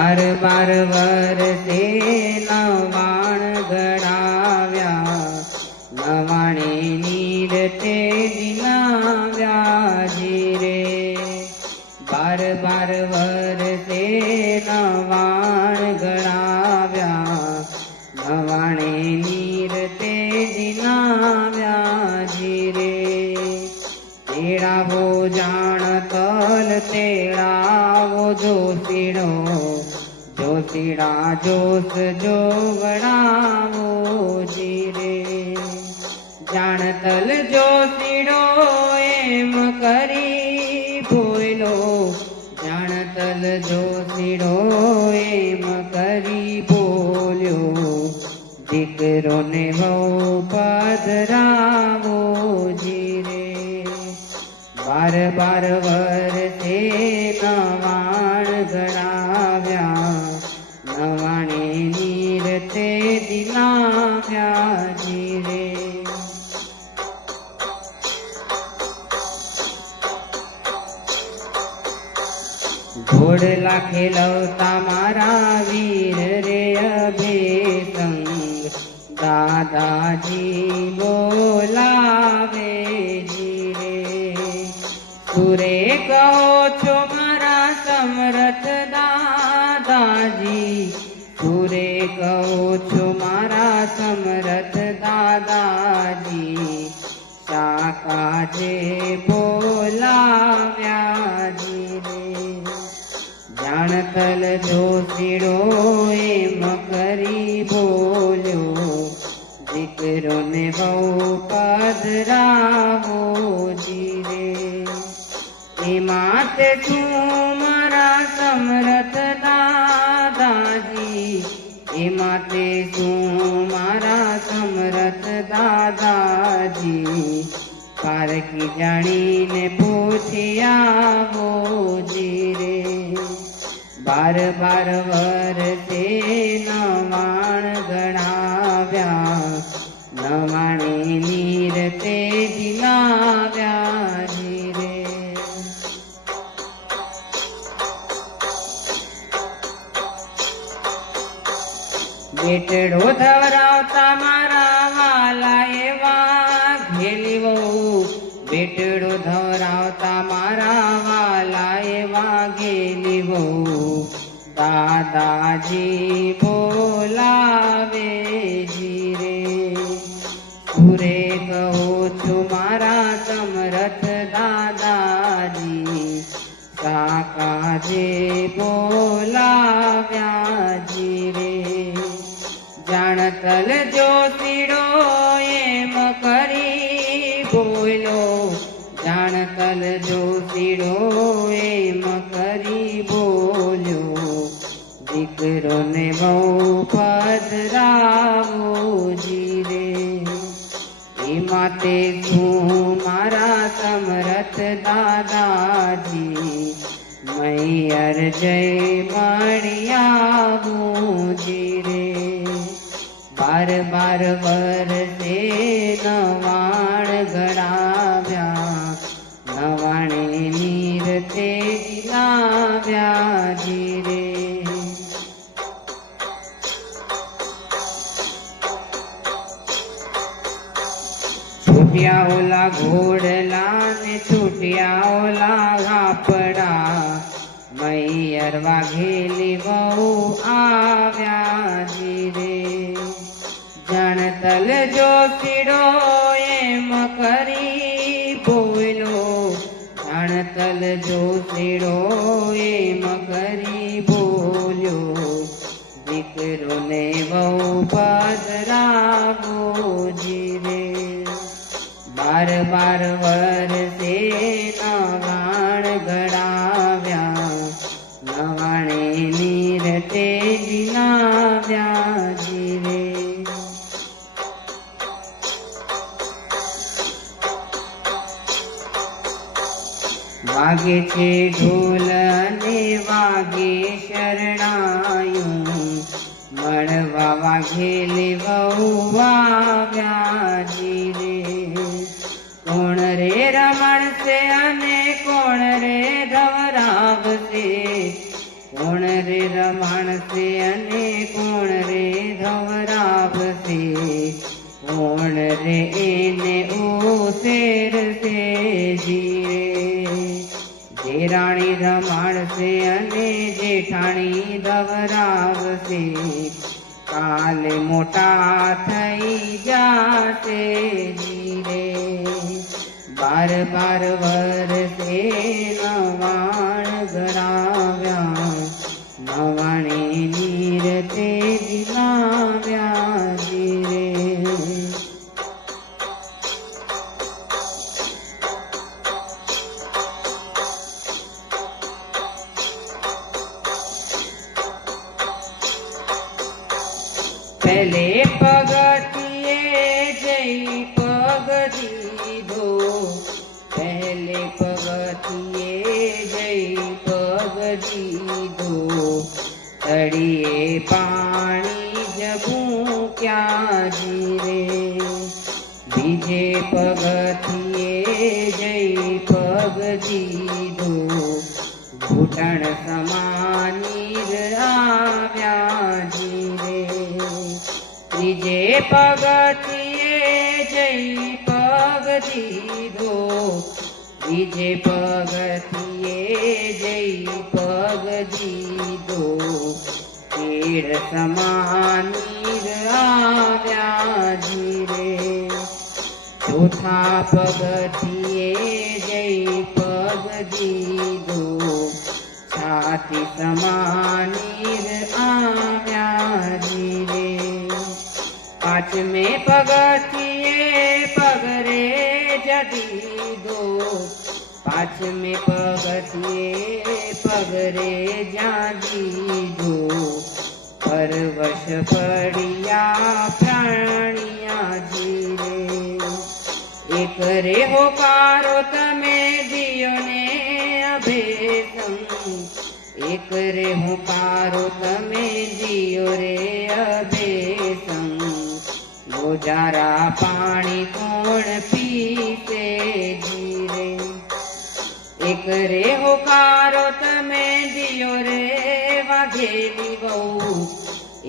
બાર બાર વરસે નવાણ ગળાવ્યા, નવાણે નીરતે દિનાવ્યા જીરે. બાર બાર વરસે નવાણ ગળાવ્યા, નવાણે નીરતે દિનાવ્યા જીરે. તેડાવો જાણતલ તેડાવો જોશીડો, જોશીડા જોશ જોગડાવો જીરે. જાણતલ જોશીડો એમ કરી બોલો, જાણતલ જોશીડો એમ કરી બોલ્યો, દીકરો ને વહુ પધરાવો જીરે. બાર બાર વરસે નવાણ ગળાવ્યા, નવાણે નીરતે દિનાવ્યા જીરે. ઘોડલા ખેલવતા મારા વીર રે અભેસંગ, દાદાજી બોલાવે જીરે. સુરે કહો છો મારા સમરથ દાદાજી, સુરે કહો છો મારા સમરથ દાદાજી, શાકાજે બોલાવ્યા જીરે. જાણતલ જોશીડો એમ કરી બોલ્યો, દીકરો ને વહુ પધરાવો જીરે. એમાં તે શું મારા સમરથ દાદાજી, એમાં તે શું મારા સમરથ દાદાજી, પારખી જાણીને પૂછી આવો જીરે. બાર બાર વરસે નવાણ ગળાવ્યા, નવાણે નીરતે દિનાવ્યા જીરે. બેટડો ધવરાવતા મારા વાલા એવા ઘેલી વહુ, બેટડો ધવરાવતા મારા વાલા એવા ઘેલી વહુ, દાદાજી બોલાવે જીરે. સુરે કહો છો મારા સમરથ દાદાજી, શાકાજે બોલાવ્યા જીરે. જાણતલ જોશીડો એમ કરી બોલો, જાણતલ જોશીડો એમ કરી બોલ્યો, દીકરો ને વહુ પધરાવો જીરે. એમાં તે શું મારા સમરથ દાદાજી, મૈયર જય મળ્યાવું જીરે. બાર બાર વરસે નવાણ ગળાવ્યા, નવાણે નીરતે દિનાવ્યા જીરે. છૂટ્યા ઓલા ઘોડલા ને છૂટ્યા ઓલા ગાપડા, મૈયર વાઘેલી વહુ આવ્યા જીરે. જાણતલ જોશીડો એમ કરી બોલો, જાણતલ જોશીડો એમ કરી બોલ્યો, દીકરો ને વહુ પધરાવો જીરે. બાર બાર વરસે નવાણ ગળાવ્યા, નવાણે નીરતે દિનાવ્યા જીરે. વાગે છે ઢોલ અને વાગે શરણાયું, મળવા વાઘેલી વહુ આવ્યા જીરે. કોણ રે રમણશે અને કોણ રે ધવરાવશે, કોણ રે રમણ માણસે અને કોણ રે ધવરાવશે, કોણ રે એને ઉછેરશે જીરે. જેરાણી ધમાડશે અને જેઠાણી ધવરાવશે, કાલે મોટા થઈ જાશે જીરે. 12 વર્ષે નવાણ ગણાવ્યા, નવાણે નીર તે દિલાવ્યા જીરે. પહેલે પગથિયે જઈ પગ દીધો, પહેલે પગથિયે જઈ પગ દીધો, તળિયે પાણી જગું ક્યાં જીરે. બીજે પગથિયે જઈ પગ દીધો, ઘૂંટણ સમાની આવ્યા જીરે. ત્રીજે પગથિયે જઈ પગ દીધો, ત્રીજે પગથિયે જઈ પગ દીધો, કેળ સમાની આવ્યા જીરે. ચોથા પગથિયે જઈ પગ દીધો, છાતી સમાની આવ્યા જીરે. પાંચમે પગથિયે પગરે જદીધો, પાંચમે પગથિયે પગરે જાદીધો, પરવશ પડ્યા પ્રાણિયા જીરે. એક રે હોકારો તમે દિયોને અભેસમ, એક રે હોકારો તમે દિયો રે અભેસમ, ગોજારા પાણી કોણ પીશે જીરે. એક રે હોકારો તમે દિયો રે વાઘેલી વહુ,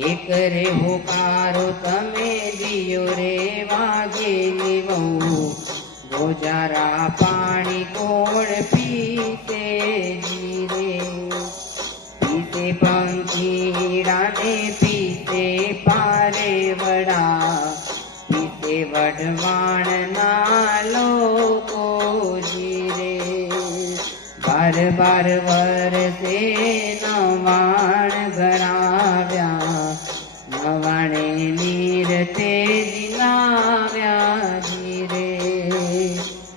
એક રે હોકારો તમે દિયો રે વાઘેલી વહુ, ગોજારા પાણી કોણ પીશે જીરે. પીશે પંખીડાને પીશે પારે વડા, પીશે વઢવાણના લોકો જીરે. 12 વર્ષે નવાણ ગણાવ્યા, નવાણે નીર તે દિલાવ્યા જીરે.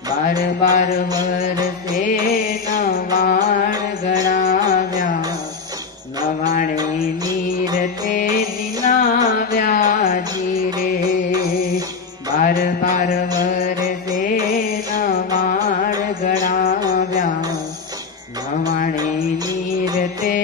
12 વર્ષે નવાણ 12 વર્ષે નવાણ ગણાવ્યા, નવાણે નીર તે